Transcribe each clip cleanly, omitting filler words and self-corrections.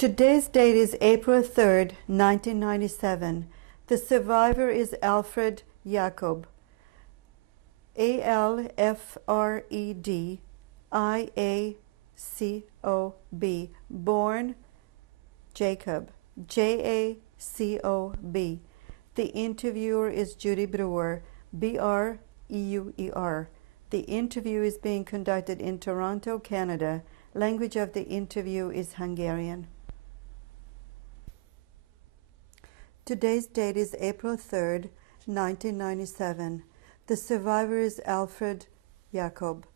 Today's date is April 3rd, 1997. The survivor is Alfred Jacob. Alfred Iacob. Born Jacob. Jacob. The interviewer is Judy Brewer. Breuer. The interview is being conducted in Toronto, Canada. Language of the interview is Hungarian. Today's date is April 3rd, 1997. The survivor is Alfred Jacob.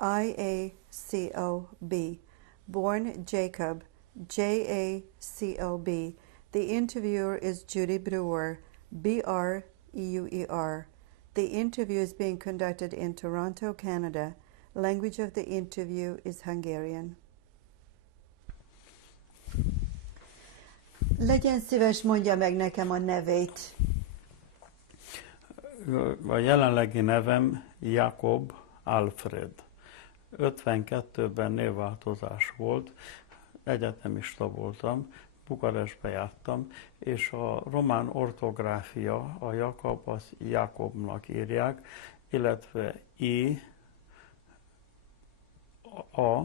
Iacob. Born Jacob. Jacob. The interviewer is Judy Brewer. Breuer. The interview is being conducted in Toronto, Canada. Language of the interview is Hungarian. Legyen szíves, mondja meg nekem a nevét. A jelenlegi nevem Jacob Alfred. 52-ben névváltozás volt, egyetemista voltam, Bukarestbe jártam, és a román ortográfia, a Jakab az Jakobnak írják, illetve I, A,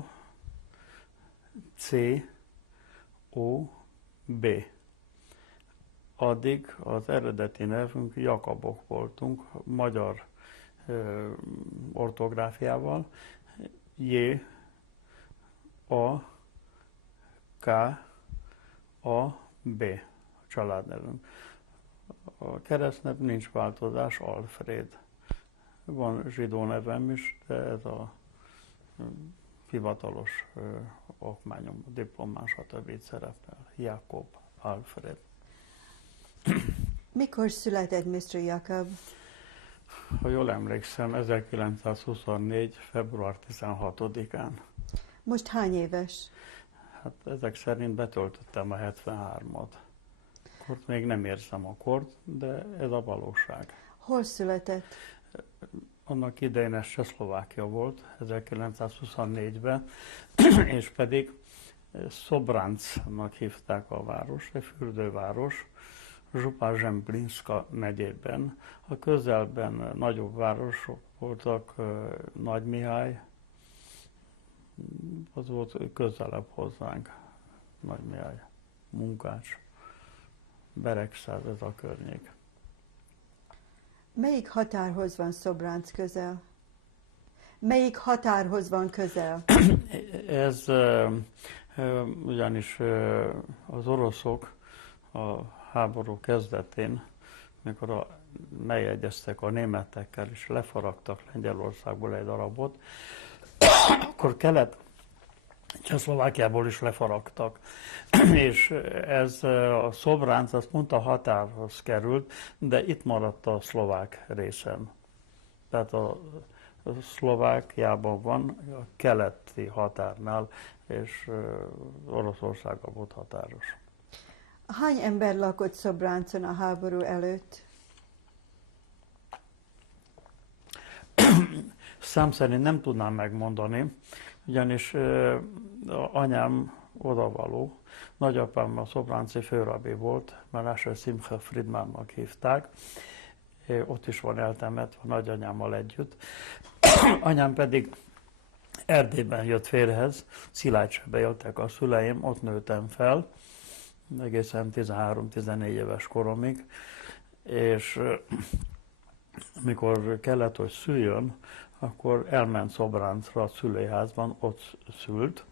C, O, B. Addig az eredeti nevünk Jakabok voltunk, magyar ortográfiával, J, A, K, A, B a családnevünk. A keresztnev nincs változás, Alfred. Van zsidó nevem is, de ez a hivatalos okmányom, diplomán, stb. Szerepel. Jacob Alfred. Mikor született Mr. Jacob? Ha jól emlékszem, 1924. február 16-án. Most hány éves? Hát ezek szerint betöltöttem a 73-at. Kort még nem érzem a kort, de ez a valóság. Hol született? Annak idején ez Csehszlovákia volt, 1924-ben, és pedig Szobráncnak hívták a város, egy fürdőváros, Zsupa-Zsemplinszka megyében. A közelben nagyobb városok voltak, Nagymihály, az volt közelebb hozzánk, Nagymihály, Munkács, Beregszáz, ez a környék. Melyik határhoz van Szobránc közel? Melyik határhoz van közel? Ez ugyanis az oroszok a háború kezdetén, mikor megjegyeztek a németekkel és lefaragtak Lengyelországból egy darabot, akkor Kelet-Csehszlovákiából is lefaragtak. És ez a Szobránc, azt mondta, határhoz került, de itt maradt a szlovák részen. Tehát a Szlovákiában van, a keleti határnál, és Oroszországgal volt határos. Hány ember lakott Szobráncon a háború előtt? Szám szerint nem tudnám megmondani, ugyanis anyám odavaló, nagyapám a szobránci főrabbi volt, Menashe Simcha Friedmannak hívták, ott is van eltemetve nagyanyámmal együtt. Anyám pedig Erdélyben jött férjhez, Szilágycsebe éltek a szüleim, ott nőttem fel, egészen 13-14 éves koromig, és amikor kellett, hogy szüljön, akkor elment Szobráncra a szülőházban, ott szült,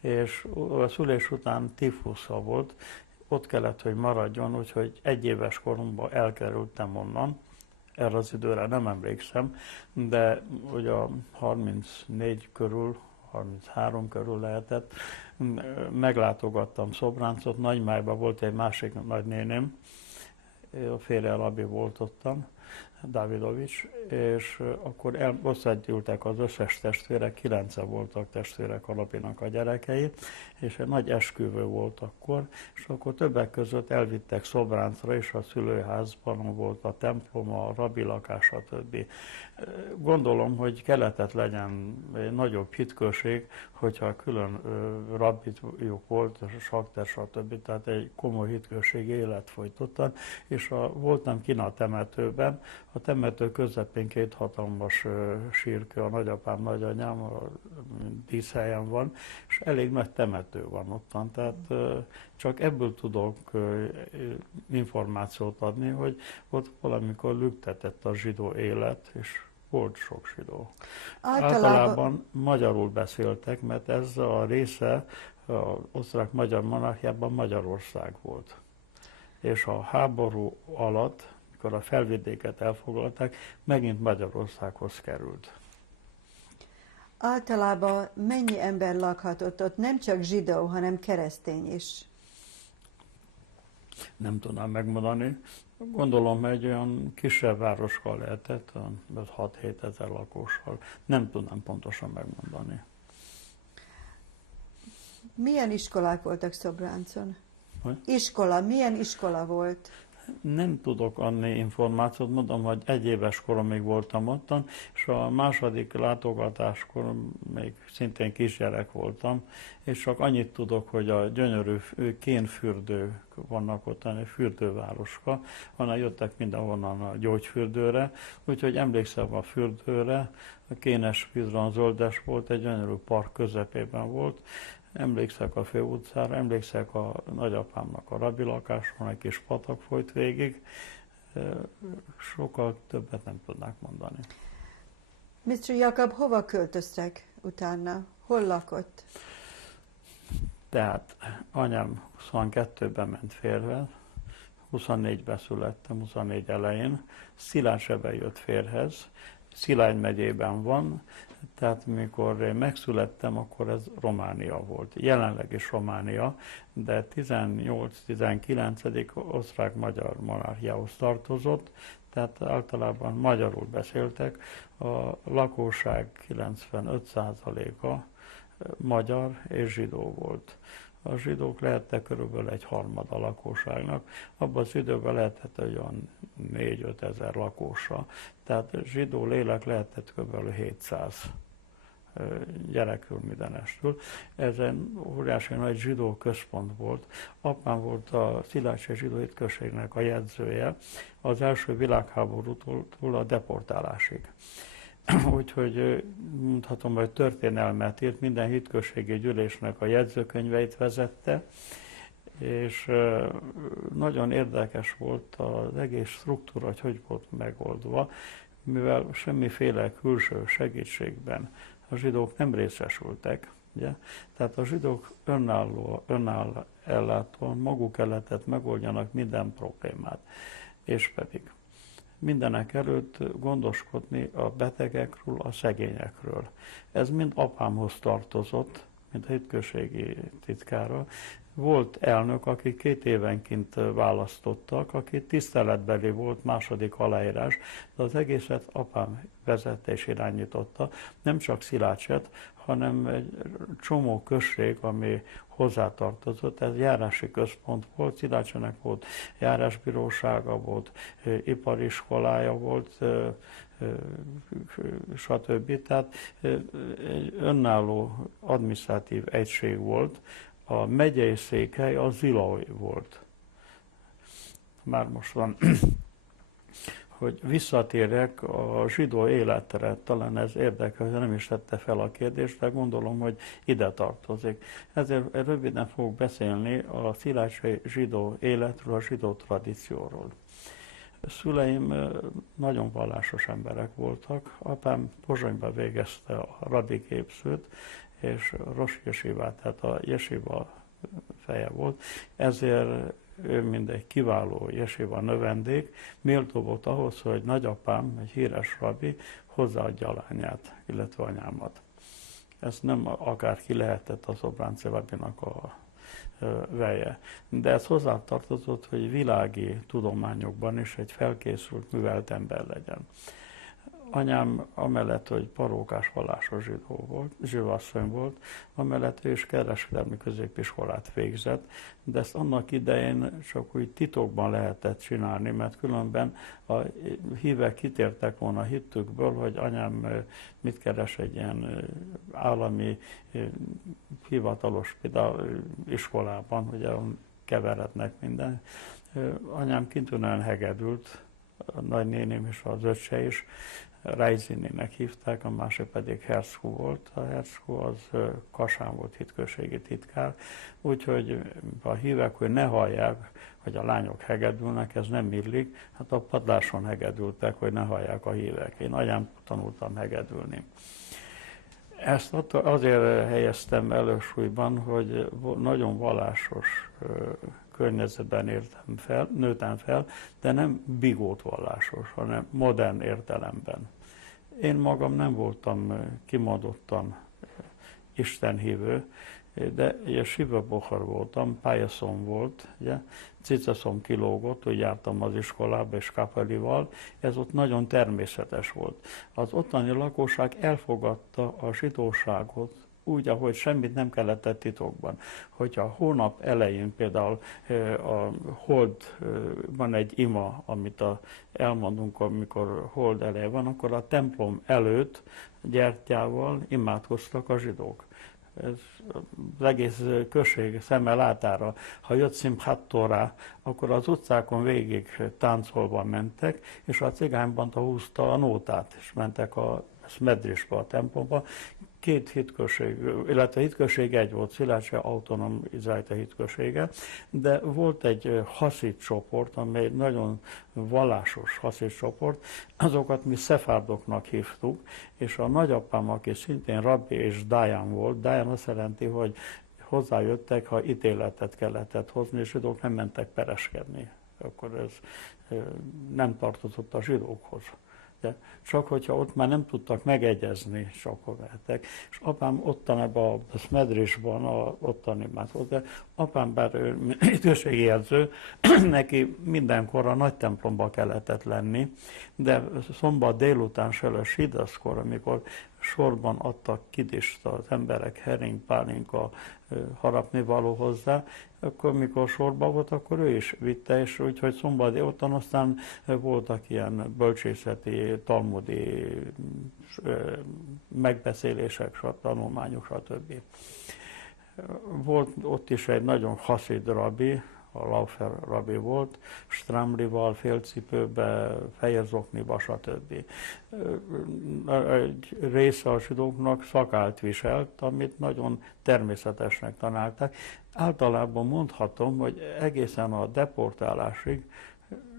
és a szülés után tifusza volt, ott kellett, hogy maradjon, úgyhogy 1 éves koromban elkerültem onnan, erre az időre nem emlékszem, de ugye a 34 körül, 33 körül lehetett, meglátogattam Szobráncot, Nagymájban volt egy másik nagynéném, a férje Labi volt ottan, Dávidovics, és akkor összegyűltek az összes testvérek, 9 voltak testvérek a rabinak a gyerekei, és egy nagy esküvő volt akkor, és akkor többek között elvittek Szobráncra, és a szülőházban volt a templom, a rabi lakás, stb. Gondolom, hogy kellett legyen egy nagyobb hitközség, hogyha külön rabbijuk volt, sakter, stb. Tehát egy komoly hitközségi élet folytottak, és voltam kint a temetőben, a temető közepén 2 hatalmas sírkő, a nagyapám, nagyanyám, a díszhelyen van, és elég nagy temető van ottan, tehát csak ebből tudok információt adni, hogy ott valamikor lüktetett a zsidó élet, és volt sok zsidó. Általában magyarul beszéltek, mert ez a része az osztrák-magyar monarchiában Magyarország volt. És a háború alatt, mikor a felvidéket elfoglalták, megint Magyarországhoz került. Általában mennyi ember lakhatott ott? Nem csak zsidó, hanem keresztény is. Nem tudnám megmondani. Gondolom, egy olyan kisebb városka lehetett, 6-7 ezer lakóssal. Nem tudnám pontosan megmondani. Milyen iskolák voltak Szobráncon? Hogy? Iskola, milyen iskola volt? Nem tudok adni információt, mondom, hogy 1 éves koromig voltam ottan, és a második látogatáskor még szintén kisgyerek voltam, és csak annyit tudok, hogy a gyönyörű kénfürdők vannak ott, egy fürdővároska, onnan jöttek mindenhonnan a gyógyfürdőre, úgyhogy emlékszem a fürdőre, a kénes vízran zöldes volt, egy gyönyörű park közepében volt. Emlékszek a főutcára, emlékszek a nagyapámnak a rabi lakáson, egy kis patak folyt végig. Sokkal többet nem tudnák mondani. Mr. Jakab, hova költöztek utána? Hol lakott? Tehát anyám 22-ben ment férjhez, 24-ben születtem, 24 elején, Szilágyben jött férjhez, Szilágy megyében van, tehát mikor én megszülettem, akkor ez Románia volt. Jelenleg is Románia, de 18-19. osztrák-magyar monarchiához tartozott, tehát általában magyarul beszéltek. A lakosság 95%-a magyar és zsidó volt. A zsidók lehettek körülbelül 1/3 a lakosságnak, abban az időben lehetett olyan 4-5 ezer lakósa, tehát zsidó lélek lehetett kb. 700 gyerekről mindenestől. Ez egy óriási nagy zsidó központ volt. Apám volt a Szilágyi Zsidó Hitközségnek a jegyzője az első világháborútól a deportálásig. Úgyhogy mondhatom, hogy történelmet írt, minden hitközségi gyűlésnek a jegyzőkönyveit vezette, és nagyon érdekes volt az egész struktúra, hogy volt megoldva, mivel semmiféle külső segítségben a zsidók nem részesültek, ugye? Tehát a zsidók ellátóan maguk kellett megoldjanak minden problémát, és pedig mindenek előtt gondoskodni a betegekről, a szegényekről. Ez mind apámhoz tartozott, mint a hitközségi titkára. Volt elnök, aki 2 évenként választottak, aki tiszteletbeli volt, második aláírás, de az egészet apám vezette és irányította, nem csak Szilágyet, hanem egy csomó község, ami hozzátartozott. Ez járási központ volt, Szilágynak volt járásbírósága, volt ipariskolája volt, stb. Tehát egy önálló adminisztratív egység volt. A megyei székhely a Zilau volt. Már most van, hogy visszatérjek a zsidó életre, talán ez érdekel, nem is tette fel a kérdést, de gondolom, hogy ide tartozik. Ezért röviden fogok beszélni a szilágyi zsidó életről, a zsidó tradícióról. Szüleim nagyon vallásos emberek voltak. Apám Pozsonyba végezte a rabi képzőt, és Rosh Jesivát, tehát a jesiva feje volt, ezért ő mindegy kiváló jesiva növendék, méltó volt ahhoz, hogy nagyapám, egy híres rabbi, hozzáadja a lányát, illetve anyámat. Ez nem akárki lehetett az Obránci rabbinak a veje. De ez hozzátartozott, hogy világi tudományokban is egy felkészült, művelt ember legyen. Anyám amellett, hogy parókás vallásos zsidóasszony volt, amellett ő is kereskedelmi középiskolát végzett, de ezt annak idején csak úgy titokban lehetett csinálni, mert különben a hívek kitértek volna a hittükből, hogy anyám mit keres egy ilyen állami hivatalos például iskolában, ugye keverednek minden. Anyám kitűnően hegedült, a nagynéném és az öccse is, Rajzininek hívták, a másik pedig Herszkó volt. A Herszkó az Kasán volt hitközségi titkár, úgyhogy a hívek, hogy ne hallják, hogy a lányok hegedülnek, ez nem illik, hát a padláson hegedültek, hogy ne hallják a hívek. Én anyám tanultam hegedülni. Ezt azért helyeztem elősúlyban, hogy nagyon vallásos környezetben nőttem fel, de nem bigót vallásos, hanem modern értelemben. Én magam nem voltam kimondottan istenhívő, de ugye sivabohar voltam, pályaszom volt, ugye, cicaszom kilógott, hogy jártam az iskolába és kapelival, ez ott nagyon természetes volt. Az ottani lakosság elfogadta a zsidóságot úgy, ahogy semmit nem kellett titokban. Hogyha a hónap elején például a hold, van egy ima, amit elmondunk, amikor hold eleje van, akkor a templom előtt gyertyával imádkoztak a zsidók. Ez az egész község szeme látára. Ha jött Simchat Torah, akkor az utcákon végig táncolva mentek, és a cigánybanda húzta a nótát, és mentek a Smedrisba, a templomba. Két hitközség, illetve hitközség egy volt, Szilácsi autonóm izraelita hitközsége, de volt egy haszid csoport, amely nagyon vallásos haszid csoport, azokat mi szefárdoknak hívtuk, és a nagyapám, aki szintén rabbi és dáján volt, dáján azt jelenti, hogy hozzájöttek, ha ítéletet kellett hozni, és zsidók nem mentek pereskedni. Akkor ez nem tartozott a zsidókhoz. De csak hogyha ott már nem tudtak megegyezni, és akkor vehettek. És apám ottan ebben a Smedrisban, ottani már volt, de apám bár ő időségi jegyző, neki mindenkor a nagy templomba kellett lenni, de szombat délután Sölös hídaszkor, amikor sorban adtak kidist az emberek, hering, pálinka, harapni való hozzá, akkor mikor sorban volt, akkor ő is vitte, és úgyhogy szombat délután aztán voltak ilyen bölcsészeti, talmudi megbeszélések, tanulmányok, stb. Volt ott is egy nagyon haszid rabbi, a Laufer rabbi volt, stramlival, félcipőbe, fejezokniba, stb. Egy része a zsidóknak szakált viselt, amit nagyon természetesnek tanálták. Általában mondhatom, hogy egészen a deportálásig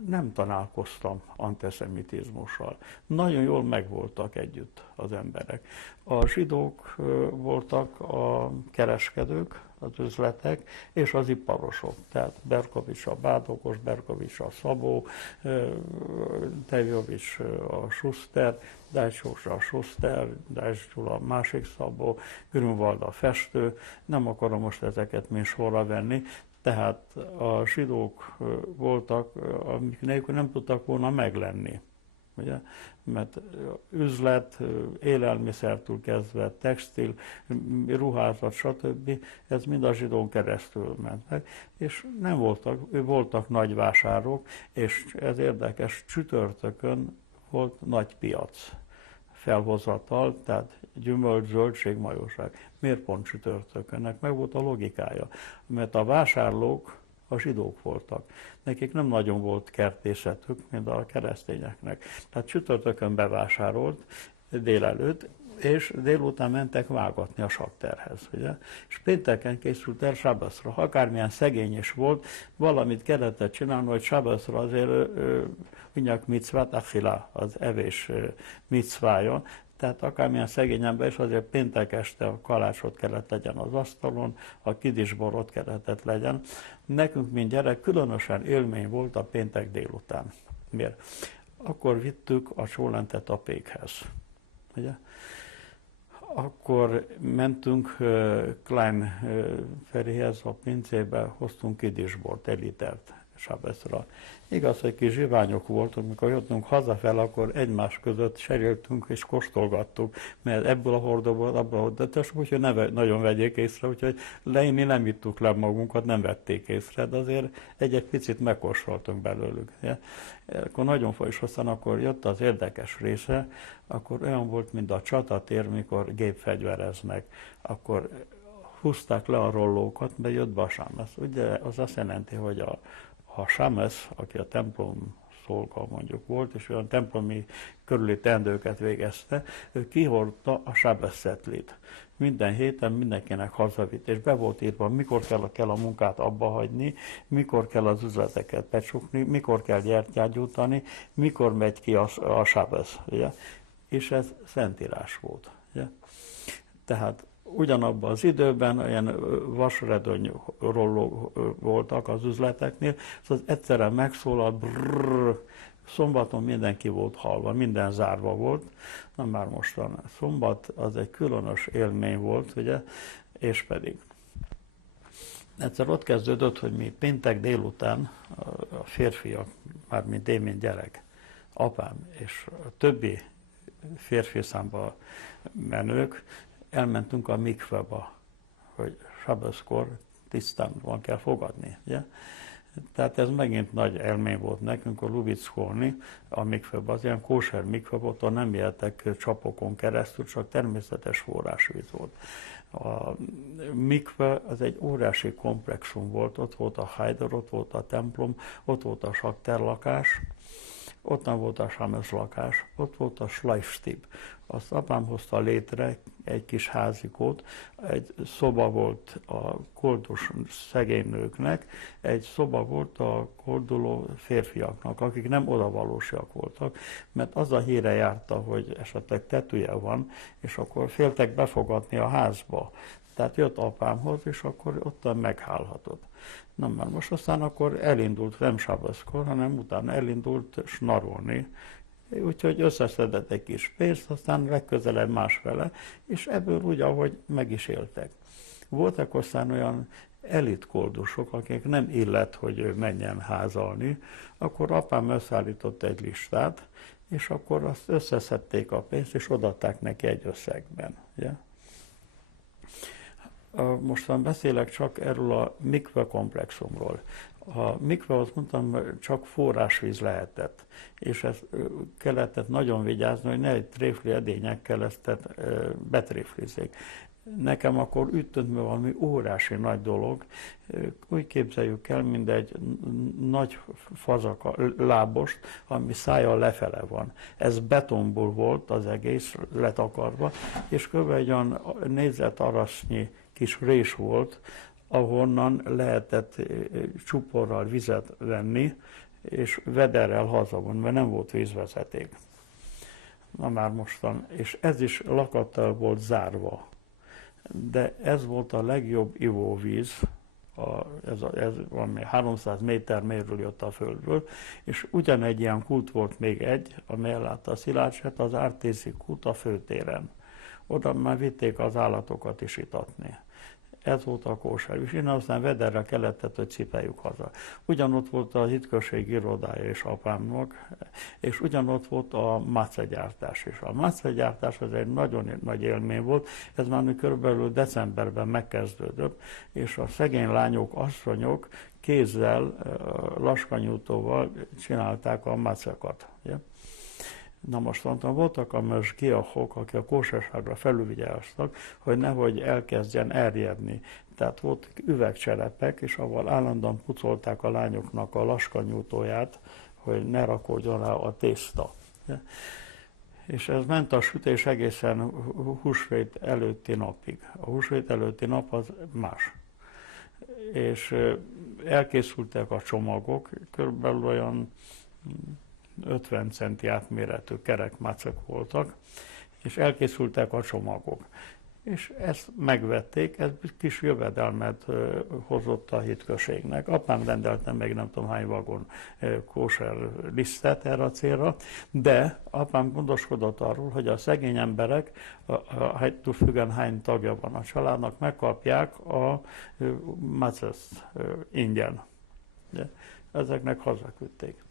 nem találkoztam antiszemitizmussal. Nagyon jól megvoltak együtt az emberek. A zsidók voltak a kereskedők, az üzletek, és az iparosok. Tehát Berkovics a Bádokos, Berkovics a Szabó, Tevjovics a Schuster, Dajcsós a Schuster, Dajcs Gyula a másik Szabó, Grünwald a festő. Nem akarom most ezeket mind sorra venni, tehát a zsidók voltak, amik nélkül nem tudtak volna meglenni. Ugye? Mert üzlet, élelmiszertől kezdve, textil, ruházat, stb. Ez mind a zsidón keresztül ment meg, és nem voltak nagy vásárok, és ez érdekes, csütörtökön volt nagy piac felhozatal, tehát gyümölcs, zöldség, majorság. Miért pont csütörtökön? Ennek meg volt a logikája, mert a vásárlók a zsidók voltak. Nekik nem nagyon volt kertészetük, mint a keresztényeknek. Tehát csütörtökön bevásárolt délelőtt, és délután mentek vágatni a sakterhez. Ugye? És pénteken készült el sábaszra. Akármilyen szegény is volt, valamit kellett csinálni, hogy sábaszra azért mindjárt mitzvát, achila, az evés mitzvája. Tehát akármilyen szegény ember is, azért péntek este a kalácsot kellett legyen az asztalon, a kidisbor ott kellett legyen. Nekünk, mint gyerek, különösen élmény volt a péntek délután. Miért? Akkor vittük a csólentet a pékhez. Ugye? akkor mentünk Klein Ferihez, a pincébe, hoztunk kidisbort, egy litert Sábeszra. Igaz, hogy kis zsiványok voltunk, amikor jöttünk hazafelé, akkor egymás között seréltünk és kóstolgattuk, mert ebből a hordóból, abból a hordóból, de úgyhogy nagyon vegyék észre, úgyhogy leínni nem ittuk le magunkat, nem vették észre, de azért egy picit megkóstoltunk belőlük. Ja. Akkor nagyon folyos, aztán akkor jött az érdekes része, akkor olyan volt, mint a csatatér, mikor gépfegyvereznek, akkor húzták le a rollókat, mert jött be a sámesz. Ugye az azt jelenti, hogy a sámesz, aki a templom szolga mondjuk volt, és olyan templomi körüli teendőket végezte, ő kihordta a sábeszzetlit. Minden héten mindenkinek hazavitt, és be volt írva, mikor kell a munkát abba hagyni, mikor kell az üzleteket becsukni, mikor kell gyertyát gyújtani, mikor megy ki a sábesz. Ugye? És ez szentírás volt. Ugye? Tehát ugyanabban az időben ilyen vasredőny rollók voltak az üzleteknél, szóval egyszerűen megszólalt, brrr, szombaton mindenki volt halva, minden zárva volt, na már mostan szombat az egy különös élmény volt, ugye, és pedig egyszer ott kezdődött, hogy mi péntek délután a férfiak, mármint én, mint gyerek, apám és a többi férfi számba menők, elmentünk a mikveba, hogy sabeszkor tisztán kell fogadni. Ugye? Tehát ez megint nagy élmény volt nekünk a Lubickolni, a mikveba, az ilyen kóser mikveba, ott nem éltek csapokon keresztül, csak természetes forrásvíz volt. A mikve az egy óriási komplexum volt, ott volt a hajder, ott volt a templom, ott volt a sakterlakás, ott nem volt a sámesz lakás, ott volt a Schleifstib. Azt apám hozta létre egy kis házikót, egy szoba volt a koldus szegény nőknek, egy szoba volt a kolduló férfiaknak, akik nem odavalósiak voltak, mert az a híre járta, hogy esetleg tetője van, és akkor féltek befogadni a házba. Tehát jött apámhoz, és akkor ott meghálhatott. Na már most aztán akkor elindult, nem sábeszkor, hanem utána elindult snarolni. Úgyhogy összeszedett egy kis pénzt, aztán legközelebb másfele, és ebből úgy, ahogy meg is éltek. Voltak aztán olyan elitkoldusok, akik nem illet, hogy ő menjen házalni, akkor apám összeállított egy listát, és akkor azt összeszedték a pénzt, és odaadták neki egy összegben. Ugye? Mostan beszélek csak erről a mikve komplexumról. A mikve, azt mondtam, csak forrásvíz lehetett, és ezt kellett nagyon vigyázni, hogy ne egy tréfli edényekkel ezt betréflizzék. Nekem akkor úgy tűnt, hogy valami óriási nagy dolog, úgy képzeljük el, mint egy nagy fazaka, lábost, ami szája lefele van. Ez betonból volt az egész letakarva, és kb. Egy olyan négyzetarasnyi kis rés volt, ahonnan lehetett csuporral vizet venni, és vederrel hazavonni, mert nem volt vízvezeték. Na már mostan, és ez is lakattal volt zárva. De ez volt a legjobb ivóvíz, ez valami 300 méter mélyről jött a földről, és ugyanegy ilyen kút volt még egy, amely ellátta a szilárdságot, az Ártészi kút a főtéren. Oda már vitték az állatokat is itatni. Ez volt a kóser, és innen aztán vederre kellett, hogy cipeljük haza. Ugyanott volt a hitközség irodája és apámnak, és ugyanott volt a mátszegyártás is. A mátszegyártás az egy nagyon nagy élmény volt, ez már körülbelül decemberben megkezdődött, és a szegény lányok, asszonyok kézzel, laskanyújtóval csinálták a mátszekat. Na most mondtam, voltak a mesgiachok, akik a kóserságra felülvigyáztak, hogy nehogy elkezdjen erjedni. Tehát voltak üvegcserepek, és avval állandóan pucolták a lányoknak a laskanyújtóját, hogy ne rakódjon rá a tészta. És ez ment a sütés egészen húsvét előtti napig. A húsvét előtti nap az más. És elkészültek a csomagok, körülbelül olyan 50 centi átméretű kerekmácok voltak, és elkészültek a csomagok. és ezt megvették, ez kis jövedelmet hozott a hitközségnek. Apám rendelte meg nem tudom hány vagon kóser lisztet erre a célra, de apám gondoskodott arról, hogy a szegény emberek, attól függően hány tagja van a családnak, megkapják a maceszt ingyen. De ezeknek hazaküldték.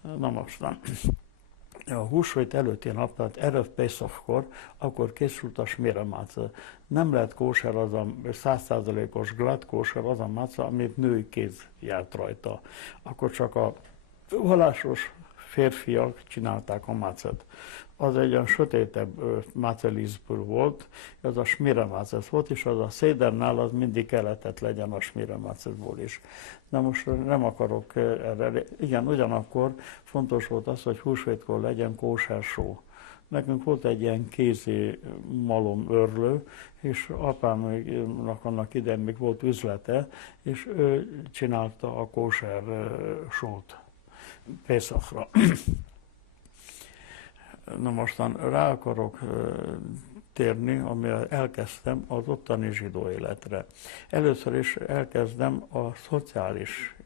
Na mostan. A húsvét előtti nap, tehát Erev Pesachkor, akkor készült a sméremáca. Nem lehet kóser az a 100%-os glatt kóser, az a máca, amit női kéz járt rajta. Akkor csak a vallásos férfiak csinálták a mácet. Az egy olyan sötétebb mácelízből volt, az a sméremácesz volt, és az a szédernál az mindig keletett legyen a sméremáceszból is. De most nem akarok erre. Igen, ugyanakkor fontos volt az, hogy húsvétkor legyen kóser só. Nekünk volt egy ilyen kézi malom örlő, és apámnak annak idején még volt üzlete, és ő csinálta a kóser sót Pészakra. Na mostan rá akarok térni, amivel elkezdtem az ottani zsidó életre. Először is elkezdem a szociális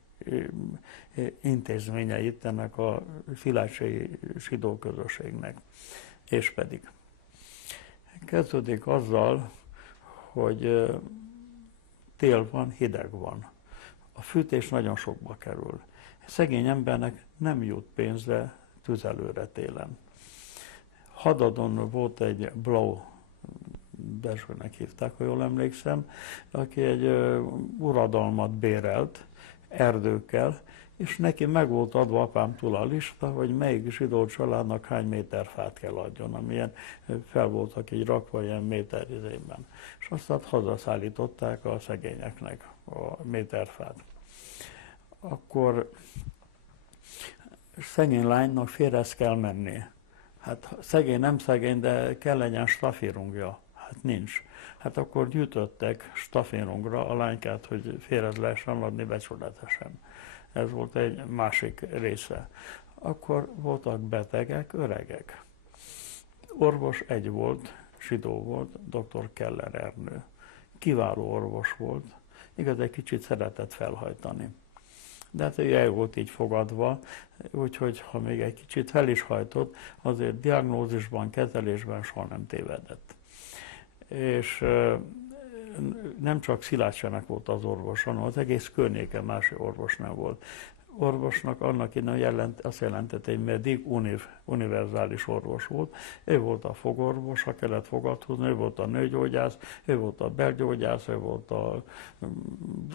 intézményeit ennek a szilágysai zsidó közösségnek. És pedig kezdődik azzal, hogy tél van, hideg van. A fűtés nagyon sokba kerül. Szegény embernek nem jut pénzre tüzelőre télen. Hadadon volt egy Blau Dezsőnek hívták, ha jól emlékszem, aki egy uradalmat bérelt erdőkkel, és neki meg volt adva apámtól a lista, hogy melyik zsidó családnak hány méter fát kell adjon, amilyen fel voltak így rakva ilyen méter izében. És aztán hazaszállították a szegényeknek a méterfát. Akkor szegény lánynak férhez kell menni. Hát szegény nem szegény, de kell legyen stafirungja. Hát nincs. Hát akkor gyűjtöttek stafirungra a lánykát, hogy férhez lehessen adni becsületesen. Ez volt egy másik része. Akkor voltak betegek, öregek. Orvos egy volt, zsidó volt, dr. Keller Ernő. Kiváló orvos volt, igaz, egy kicsit szeretett felhajtani. De hát ő el volt így fogadva, úgyhogy ha még egy kicsit fel is hajtott, azért diagnózisban, kezelésben soha nem tévedett. És nem csak Szilágysának volt az orvos, hanem az egész környéken más orvos nem volt. Orvosnak annak idején azt jelentette, hogy meddig univerzális orvos volt. Ő volt a fogorvos, ha kellett fogat húzni, ő volt a nőgyógyász, ő volt a belgyógyász, ő volt a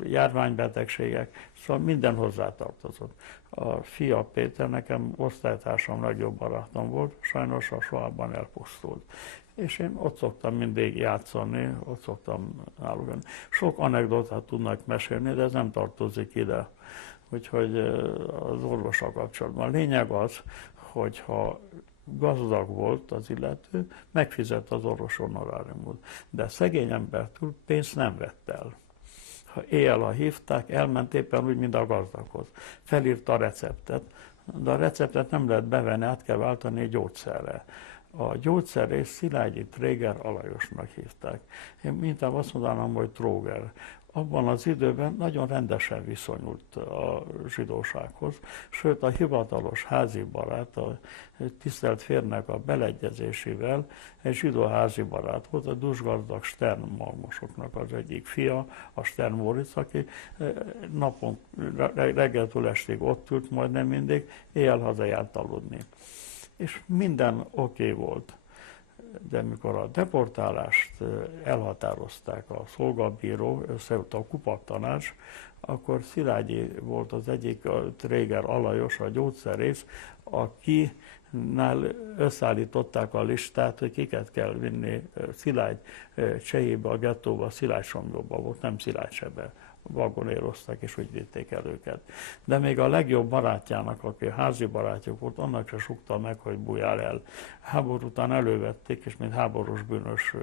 járványbetegségek, szóval minden hozzátartozott. A fia Péter nekem osztálytársam, legjobb barátom volt, sajnos a sohában elpusztult. És én ott szoktam mindig játszani, ott szoktam náluk. Sok anekdotát tudnak mesélni, de ez nem tartozik ide. Úgyhogy az orvossal kapcsolatban. A lényeg az, hogyha gazdag volt az illető, megfizet az orvos honoráriumot. De szegény embertől pénzt nem vett el. Ha éjjel hívták, elment éppen úgy, mint a gazdaghoz. Felírta a receptet, de a receptet nem lehet bevenni, át kell váltani egy gyógyszerre. A gyógyszerész Szilágyi Tréger Alajosnak hívták. Én inkább azt mondanám, hogy Tróger. Abban az időben nagyon rendesen viszonyult a zsidósághoz, sőt a hivatalos házi barát, a tisztelt férnek a beleegyezésével egy zsidó házi barát volt, a dusgazdag Stern Malmosoknak az egyik fia, a Stern Moritz, aki napon reggeltől estig ott ült, majdnem mindig, éjjel hazajárt aludni. És minden oké volt. De mikor a deportálást elhatározták a szolgabíró, összejött a kupattanács, akkor Szilágyi volt az egyik, a Tréger Alajos, a gyógyszerész, akinál összeállították a listát, hogy kiket kell vinni Szilágy Csehébe, a gettóba, Szilágysomlyóba volt, nem Szilágysebe. Vagonéroztak, és úgy vitték el őket. De még a legjobb barátjának, aki házi barátjuk volt, annak se sukta meg, hogy bújjál el. Háború után elővették, és mint háborús bűnös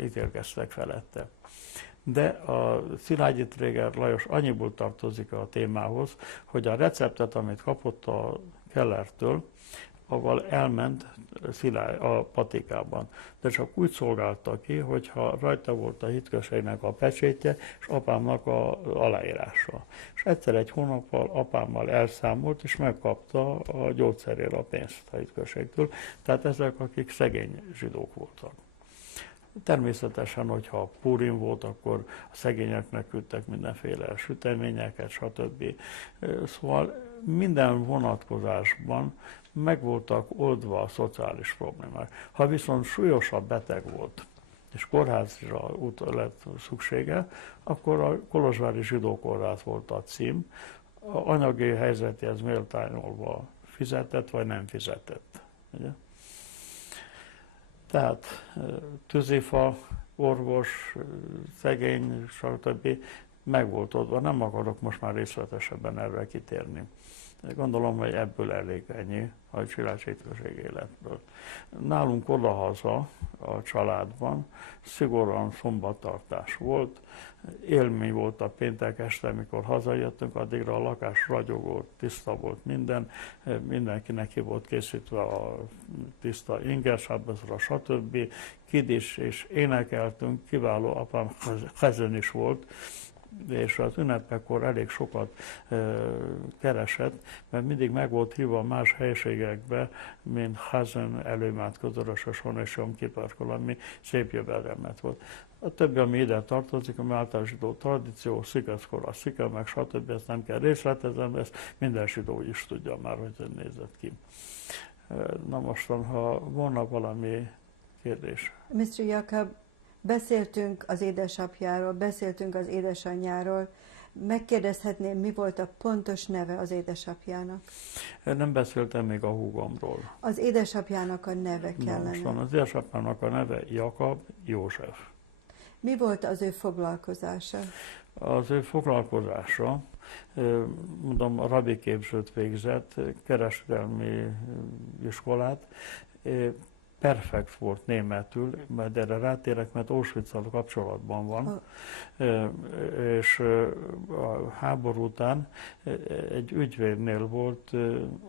ítélkeztek felette. De a Szilágyi Tréger Lajos annyiból tartozik a témához, hogy a receptet, amit kapott a Kellertől, ahol elment a patikában. De csak úgy szolgálta ki, hogyha rajta volt a hitközségnek a pecsétje, és apámnak a aláírása. És egyszer egy hónappal apámmal elszámolt, és megkapta a gyógyszerért a pénzt a hitközségtől. Tehát ezek, akik szegény zsidók voltak. Természetesen, hogyha Purim volt, akkor a szegényeknek küldtek mindenféle süteményeket, stb. Szóval minden vonatkozásban meg voltak oldva a szociális problémák. Ha viszont súlyosabb beteg volt, és kórházra lett szüksége, akkor a kolozsvári zsidó kórház volt a cím. A anyagi helyzethez méltányolva fizetett, vagy nem fizetett. Ugye? Tehát tűzifa, orvos, szegény, stb. Meg volt oldva. Nem akarok most már részletesebben erre kitérni. Gondolom, hogy ebből elég ennyi a csilácsétközség életből. Nálunk odahaza a családban szigorúan szombattartás volt. Élmény volt a péntek este, amikor hazajöttünk, addigra a lakás ragyogott, tiszta volt minden, mindenkinek ki volt készítve a tiszta ingersábbazra, stb. Kidis és énekeltünk, kiváló, apám Hezen is volt, és az ünnepekkor elég sokat keresett, mert mindig meg volt hívva más helységekbe, mint Hazen, előimádkozó, Rosh Hashanah és Jom Kippurkor, ami szép jövedelmet volt. A többi, ami ide tartozik, ami általános zsidó tradíció, szikaszkor a szika, meg stb. Ezt nem kell részletezem, ezt minden zsidó is tudja már, hogy ez nézett ki. Na mostan, ha volna valami kérdés. Mr. Jacob, beszéltünk az édesapjáról, beszéltünk az édesanyjáról. Megkérdezhetném, mi volt a pontos neve az édesapjának? Nem beszéltem még a húgomról. Az édesapjának a neve kellene. Az édesapjának a neve Jakab József. Mi volt az ő foglalkozása? Az ő foglalkozása, mondom, a rabbi képzőt végzett, kereskedelmi iskolát, perfekt volt németül, mert erre rátérek, mert Auschwitz-al kapcsolatban van, és a háború után egy ügyvédnél volt,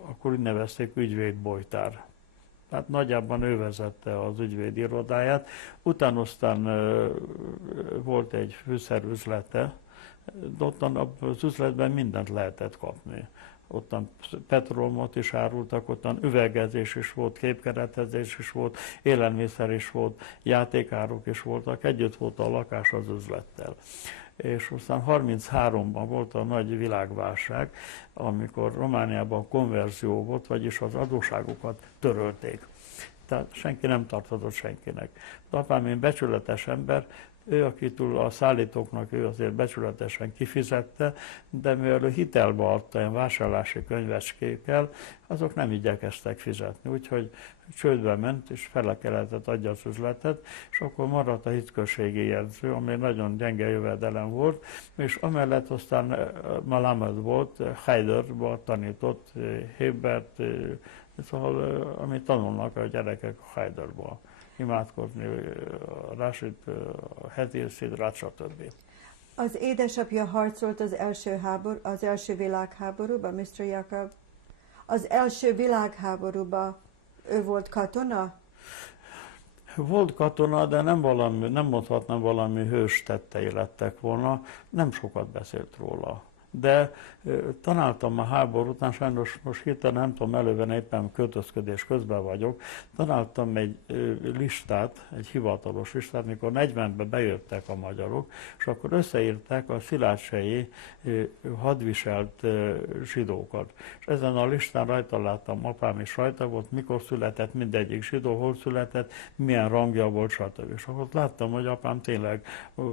akkor úgy nevezték ügyvédbojtár. Tehát nagyjából ő vezette az ügyvéd irodáját. Utána aztán volt egy fűszerüzlete, de ottan az üzletben mindent lehetett kapni. Ottan petrolmot is árultak, ottan üvegezés is volt, képkeretezés is volt, élelmiszer is volt, játékáruk is voltak, együtt volt a lakás az üzlettel. És aztán 33-ban volt a nagy világválság, amikor Romániában konverzió volt, vagyis az adósságokat törölték. Tehát senki nem tartozott senkinek. De apám, én becsületes ember, ő, akitől a szállítóknak ő azért becsületesen kifizette, de mivel ő hitelbe adta ilyen vásárlási könyvecskékkel, azok nem igyekeztek fizetni. Úgyhogy csődbe ment, és fele kellett adja az üzletet, és akkor maradt a hitközségi jegyző, ami nagyon gyenge jövedelem volt, és amellett aztán Malamed volt, Haiderba tanított, Hébert, szóval amit tanulnak a gyerekek Haiderba. Imádkozni, Rásit, heti szidrát, stb. Az édesapja harcolt az első világháborúban, Mr. Jacob? Az első világháborúban ő volt katona? Volt katona, de nem mondhatnám valami hős tettei lettek volna, nem sokat beszélt róla. De találtam a háború után, sajnos most hirtelen nem tudom elővenni, éppen költözködés közben vagyok, találtam egy listát, egy hivatalos listát, mikor 40-ben bejöttek a magyarok, és akkor összeírták a szilágyhelyi hadviselt zsidókat. És ezen a listán rajta láttam, apám is rajta volt, mikor született mindegyik zsidó, hol született, milyen rangja volt, stb. És akkor láttam, hogy apám tényleg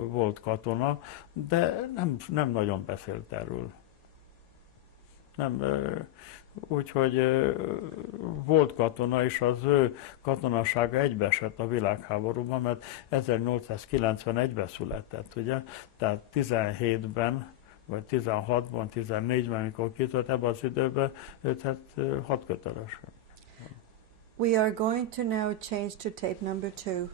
volt katona, de nem nagyon beszélt erről. Nem, úgyhogy volt katona, és az ő katonasága egybeesett a világháborúban, mert 1891-ben született, ugye? Tehát 17-ben, vagy 16-ban, 14-ben, amikor kitört ebben az időben, tehát hadköteles. We are going to now change to tape number 2.